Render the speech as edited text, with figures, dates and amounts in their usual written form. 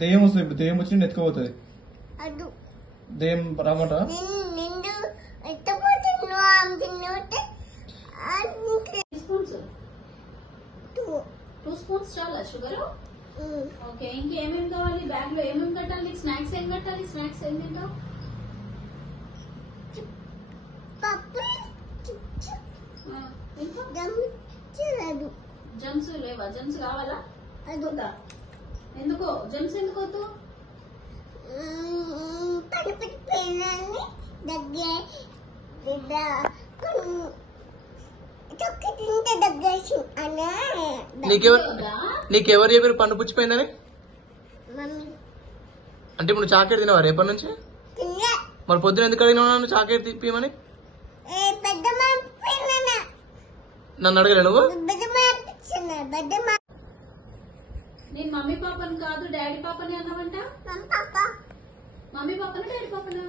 దెయ్యం వస్తుంది. ఇప్పుడు దెయ్యం వచ్చి ఎత్తుకోపోతుంది. దెయ్యం రామంట. టూ స్పూన్స్ చాలా షుగర్. ఓకే, ఇంకేమేమి కావాలి? బ్యాగ్ లో ఏమేమి కట్టాలి? స్నాక్స్ ఏం కట్టాలి? స్నాక్స్ ఏం తింటావు? జమ్స్ లేవా? జమ్స్ కావాలా? ఎందుకో జమ్స్ ఎందుకు వద్దు? నీకెవరు చెప్పారు పన్ను పుచ్చిపోయిందని? అంటే ఇప్పుడు చాక్లెట్ తినవా రేపటి నుంచి? మరి పొద్దున ఎందుకు అడిగినావు చాక్లెట్ తిప్పమని? నన్ను అడగలే నువ్వు? నేను మమ్మీ పాపని కాదు డాడీ పాపని అన్నావంట. Mummy పాపనా daddy పాపనా?